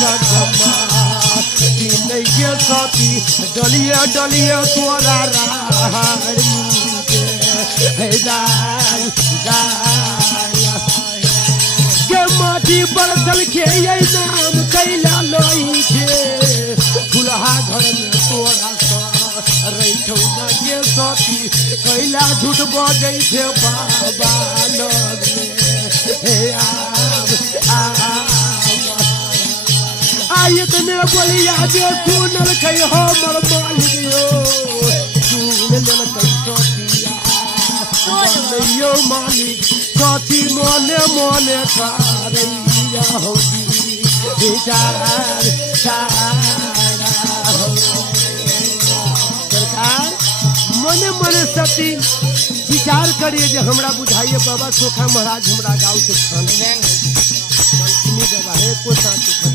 सजमा नहीं के साथी डलिया डलिया तोरा राहर मुझे के माटी बरसल के ये नाम कैला लोई के दुल्हा घर में तोरा रैठौ न के साथी कैला झूठ बजै छे बाबा लग आयत ने बोलिया जे सुनल कई हमर मालिक यो सुनल कई साथिया यो मालिक साथी मने मने करैया होगी विचार सरकार मने मने साथी विचार करिए जे हमरा बुझाइए बाबा सोखा महाराज हमरा गाँव के छन बाबा हे को साथ